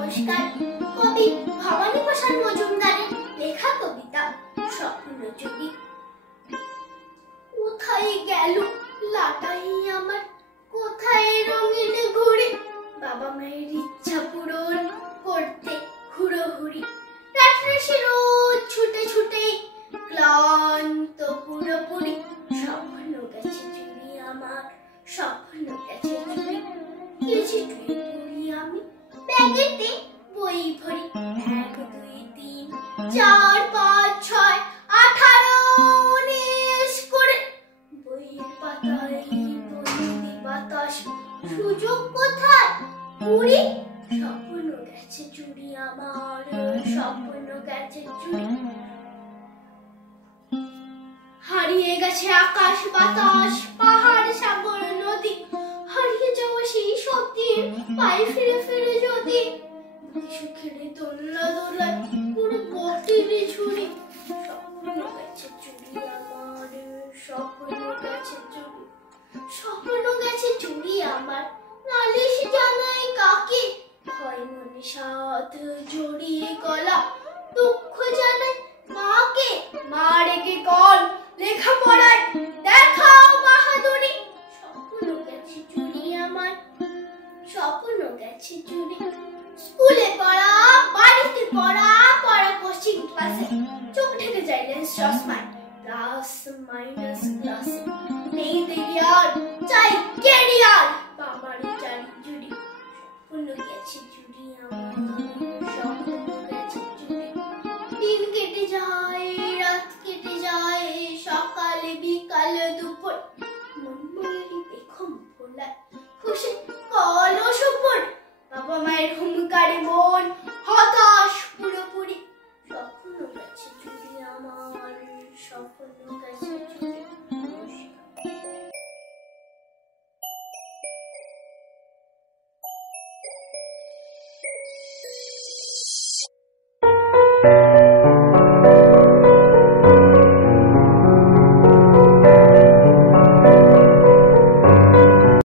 নমস্কার। কবি ভবানী প্রসাদ মজুমদারের লেখা কবিতা স্বপ্নযোগী। কোথায় গেল লাটাই আমার, কোথায় রঙিন ঘুড়ি, বাবা মায়ের ইচ্ছা পূরণ করতে হুড়োহুড়ি। রাত্রে রোজ ছুটে ছুটে ক্লান্ত পুরোপুরি, স্বপ্ন গেছে চুরি আমার, স্বপ্ন গেছে চুরি। কেজি টুয়ে পড়ি আমি, ব্যাগেতে বই ভরি, 1 2 3 4 5 6 18 19 করে। বইয়ের পাতায় বন্দি বাতাস, সুযোগ কোথায় 20। স্বপ্ন গেছে চুরি আমার, স্বপ্ন গেছে চুরি। হারিয়ে গেছে আকাশ বাতাস, পাহাড় সাগর নদী, হারিয়ে যাওয়া সেই সব দিন পায়ে ফিরে ফিরে যদি। সুখের দোলনা দোলায় পুরো বটির ঝুড়ি, স্বপ্ন গেছে চুরি আমার, স্বপ্ন গেছে চুরি। স্বপ্ন গেছে চুরি আমার, নালিশ জানাই কাকে, ভয় মনে সাথ জড়িয়ে গলা, দুঃখ জানাই মাকে, মা রেগে কল লেখাপড়ায় দেখাও বাহাদুরি। স্বপ্ন গেছে চুরি আমার, স্বপ্ন গেছে চুরি। স্কুলে পড়া, বাড়িতে পড়া, পড়া কোচিং ক্লাসে, চোখ ঢেকে যায় লেন্স চশমায়, প্লাস মাইনাস ক্লাসে। নেই দেরি আর, চাই ক্যারিয়ার, বাবারই জানি জুড়ি। স্বপ্ন গেছে চুরি আমার, স্বপ্ন গেছে চুরি। দিন কেটে যায়, রাত কেটে যায়, সকাল বিকাল দুপুর, মন ময়ূরী পেখম ভোলায়, খুশি কলস উপর। বাবা মায়ের হুঙ্কারে মন হতাশ পুরোপুরি, স্বপ্ন গেছে চুরি আমার, স্বপ্ন গেছে চুরি। নমস্কার।